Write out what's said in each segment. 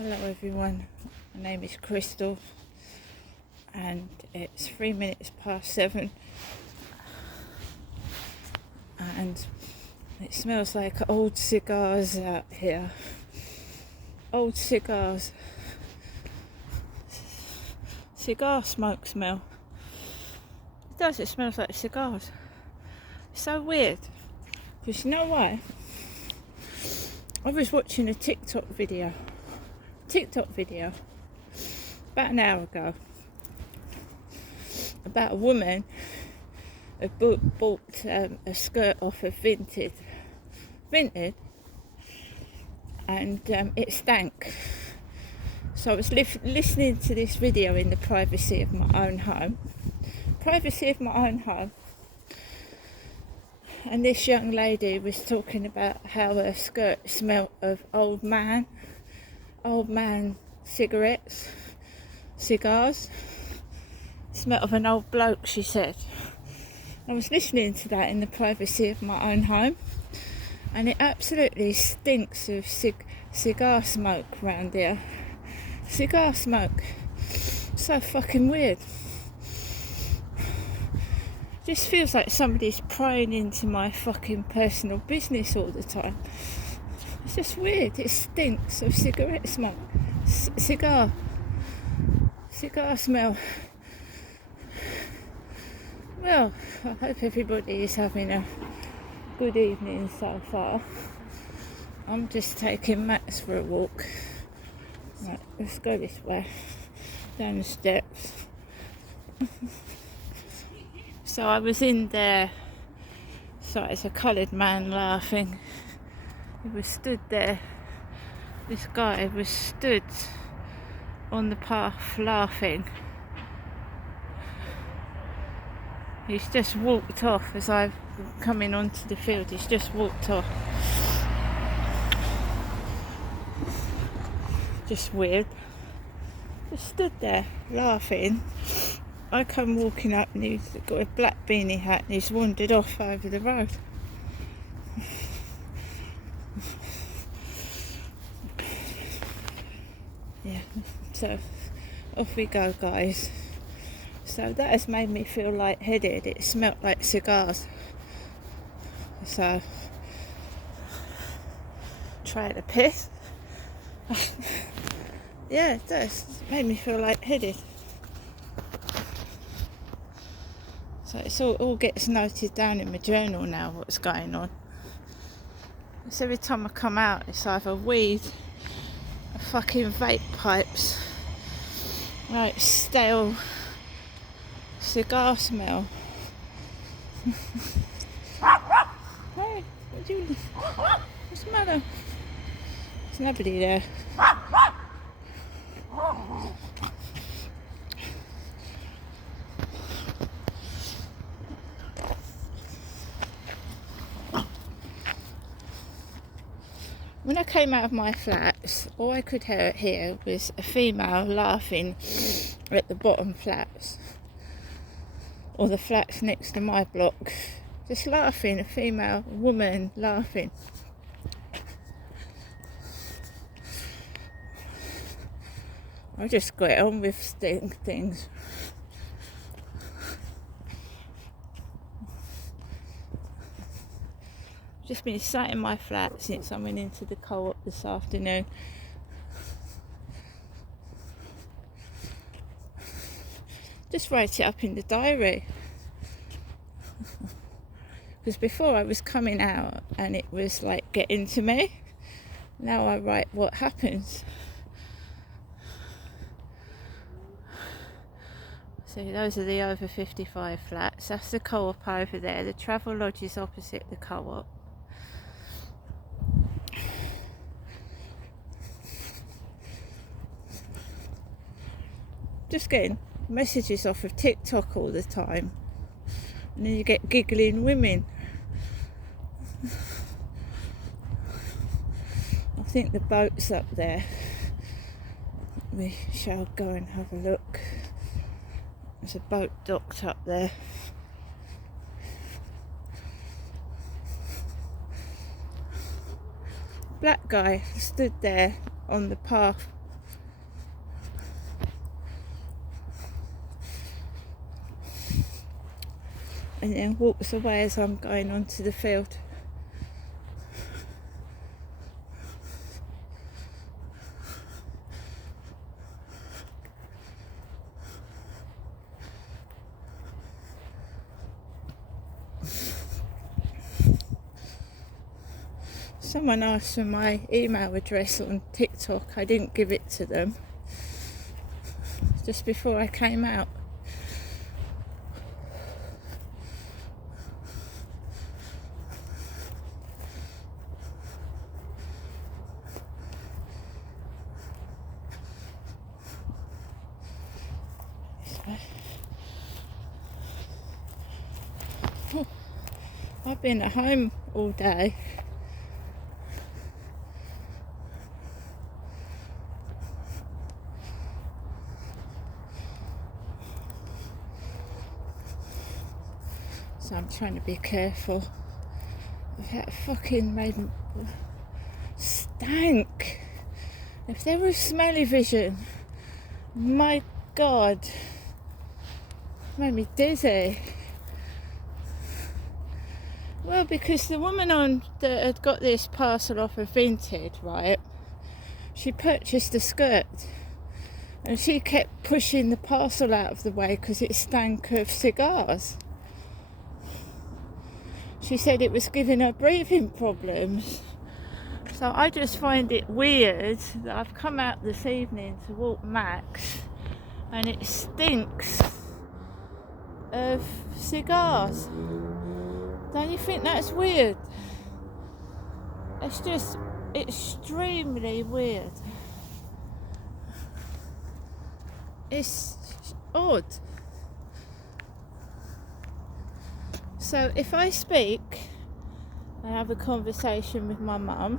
Hello everyone, my name is Crystal and it's 3 minutes past 7 and it smells like old cigars out here. Old cigars. Cigar smoke smell. It does, it smells like cigars. It's so weird. Because you know why? I was watching a TikTok video about an hour ago about a woman who bought a skirt off of Vinted and it stank. So I was listening to this video in the privacy of my own home, and this young lady was talking about how her skirt smelled of old man cigars, smelled of an old bloke, she said. I was listening to that in the privacy of my own home, and it absolutely stinks of cigar smoke around here. Cigar smoke. So fucking weird. Just feels like somebody's prying into my fucking personal business all the time. It's just weird. It stinks of cigarette smoke. Cigar smell. Well, I hope everybody is having a good evening so far. I'm just taking Max for a walk. Right, let's go this way, down the steps. So I was in there, so it's a coloured man laughing. He was stood there. This guy was stood on the path laughing. He's just walked off as I've come in onto the field. He's just walked off. Just weird. Just stood there laughing. I come walking up and he's got a black beanie hat and he's wandered off over the road. Yeah, so off we go, guys. So that has made me feel lightheaded. It smelt like cigars. So try the piss. Yeah, it does. It made me feel lightheaded. So it's all gets noted down in my journal now, what's going on. So every time I come out, it's either weed or fucking vape pipes. Like stale cigar smell. Hey, what's the matter? There's nobody there. When I came out of my flats, all I could hear was a female laughing at the bottom flats, or the flats next to my block. Just laughing, a female woman laughing. I just got on with things. Just been sat in my flat since I went into the co-op this afternoon. Just write it up in the diary. Because before I was coming out and it was like getting to me. Now I write what happens. So those are the over 55 flats. That's the co-op over there. The Travel Lodge is opposite the co-op. Just getting messages off of TikTok all the time, and then you get giggling women. I think the boat's up there. We shall go and have a look. There's a boat docked up there. Black guy stood there on the path and then walks away as I'm going onto the field. Someone asked for my email address on TikTok. I didn't give it to them just before I came out. I've been at home all day. So I'm trying to be careful. That fucking made me stank. If there was smelly vision, my God, made me dizzy. Well, because the woman that had got this parcel off of Vinted, right, she purchased a skirt and she kept pushing the parcel out of the way because it stank of cigars. She said it was giving her breathing problems. So I just find it weird that I've come out this evening to walk Max and it stinks of cigars. Don't you think that's weird? It's just extremely weird. It's odd. So if I speak and have a conversation with my mum,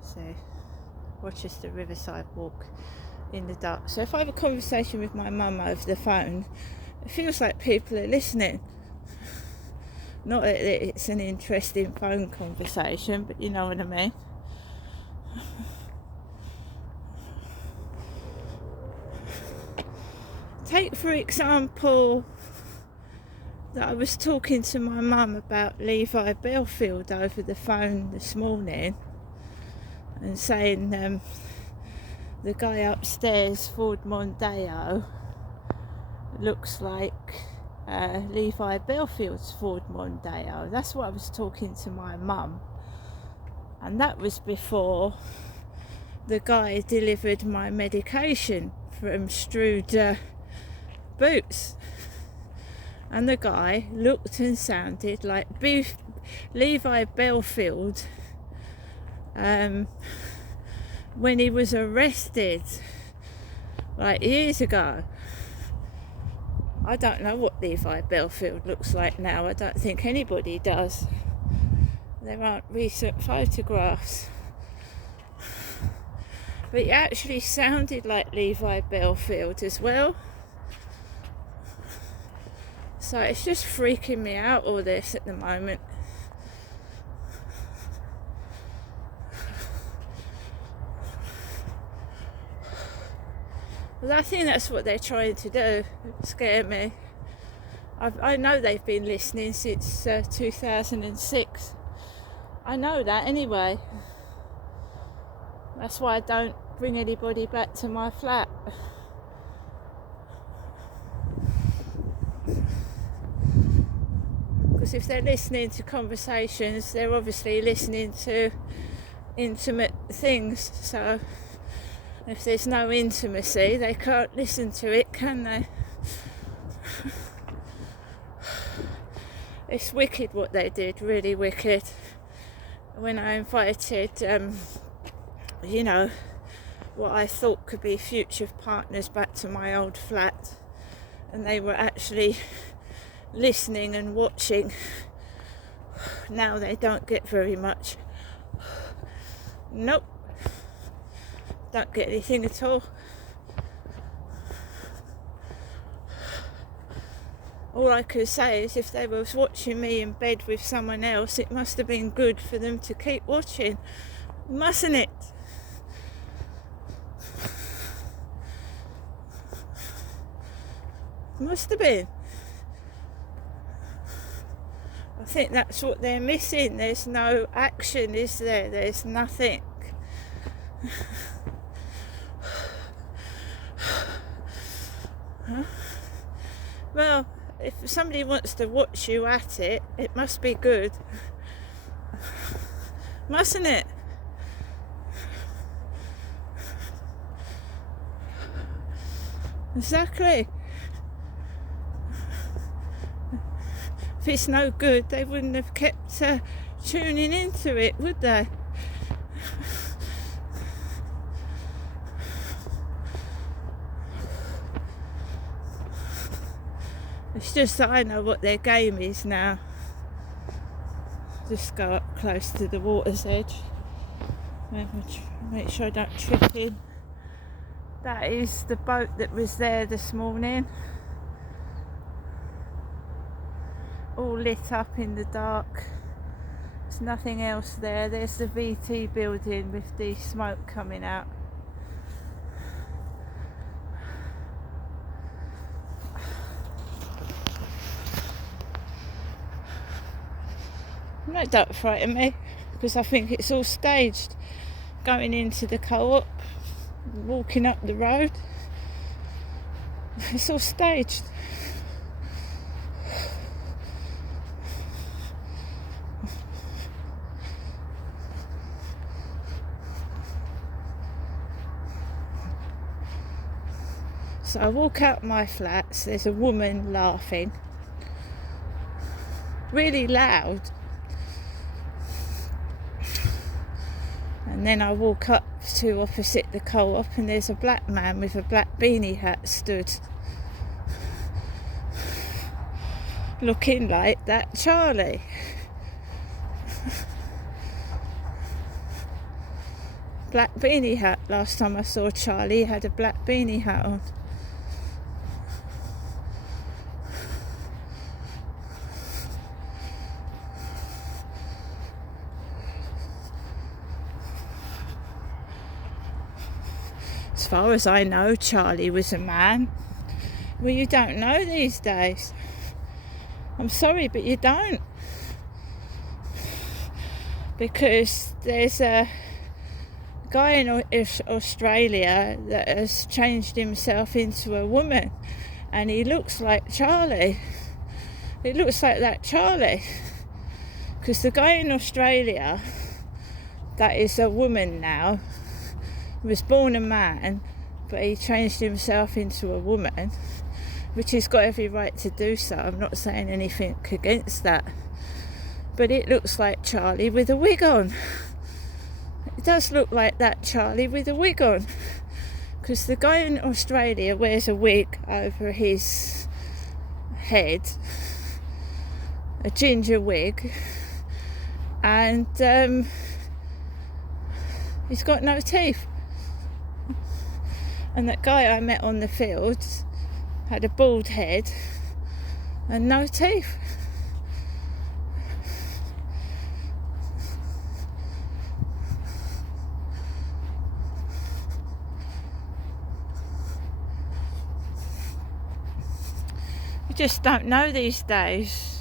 so Rochester Riverside Walk in the dark. So if I have a conversation with my mum over the phone, it feels like people are listening. Not that it's an interesting phone conversation, but you know what I mean. Take for example that I was talking to my mum about Levi Belfield over the phone this morning and saying the guy upstairs, Ford Mondeo, looks like Levi Belfield's Ford Mondeo. That's what I was talking to my mum, and that was before the guy delivered my medication from Strood Boots, and the guy looked and sounded like Levi Belfield when he was arrested like years ago. I don't know what Levi Belfield looks like now. I don't think anybody does. There aren't recent photographs. But he actually sounded like Levi Belfield as well. So it's just freaking me out, all this at the moment. But I think that's what they're trying to do, scare me. I know they've been listening since 2006. I know that anyway. That's why I don't bring anybody back to my flat. Because if they're listening to conversations, they're obviously listening to intimate things. So if there's no intimacy, they can't listen to it, can they? It's wicked what they did, really wicked. When I invited, what I thought could be future partners back to my old flat, and they were actually listening and watching. Now they don't get very much. Nope. Don't get anything at all. All I could say is if they was watching me in bed with someone else, it must have been good for them to keep watching, mustn't it? Must have been. I think that's what they're missing. There's no action, is there? There's nothing. Huh? Well, if somebody wants to watch you at it, it must be good. Mustn't it? Exactly. If it's no good, they wouldn't have kept tuning into it, would they? It's just that I know what their game is now. Just go up close to the water's edge. Make sure I don't trip in. That is the boat that was there this morning. All lit up in the dark. There's nothing else there. There's the VT building with the smoke coming out. No, don't frighten me, because I think it's all staged. Going into the co-op, walking up the road, it's all staged. So I walk out my flats, there's a woman laughing, really loud. And then I walk up to opposite the co-op and there's a black man with a black beanie hat stood, looking like that Charlie. Black beanie hat. Last time I saw Charlie, he had a black beanie hat on. As far as I know, Charlie was a man. Well, you don't know these days. I'm sorry, but you don't. Because there's a guy in Australia that has changed himself into a woman, and he looks like Charlie. It looks like that Charlie. Because the guy in Australia that is a woman now was born a man, but he changed himself into a woman, which he's got every right to do so. I'm not saying anything against that, but it looks like Charlie with a wig on. It does look like that Charlie with a wig on, because the guy in Australia wears a wig over his head, a ginger wig, and he's got no teeth. And that guy I met on the fields had a bald head and no teeth. You just don't know these days.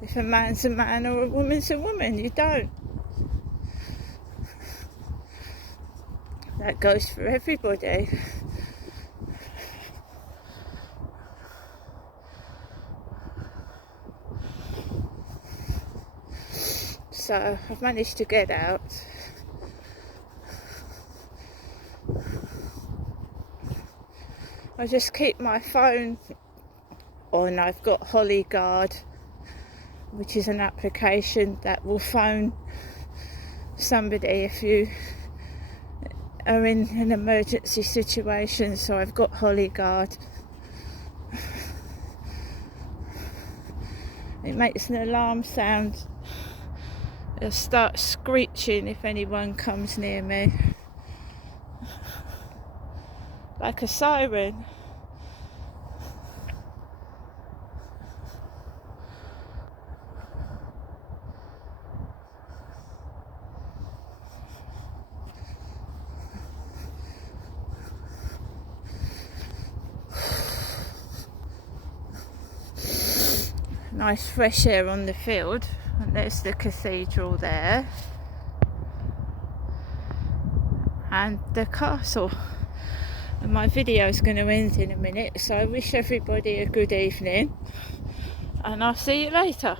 If a man's a man or a woman's a woman, you don't. That goes for everybody. So I've managed to get out. I just keep my phone on. I've got HollyGuard, which is an application that will phone somebody if you are in an emergency situation. So I've got HollyGuard. It makes an alarm sound. It'll start screeching if anyone comes near me, like a siren. nice fresh air on the field. And there's the cathedral there. And the castle. And my video is going to end in a minute, so I wish everybody a good evening, and I'll see you later.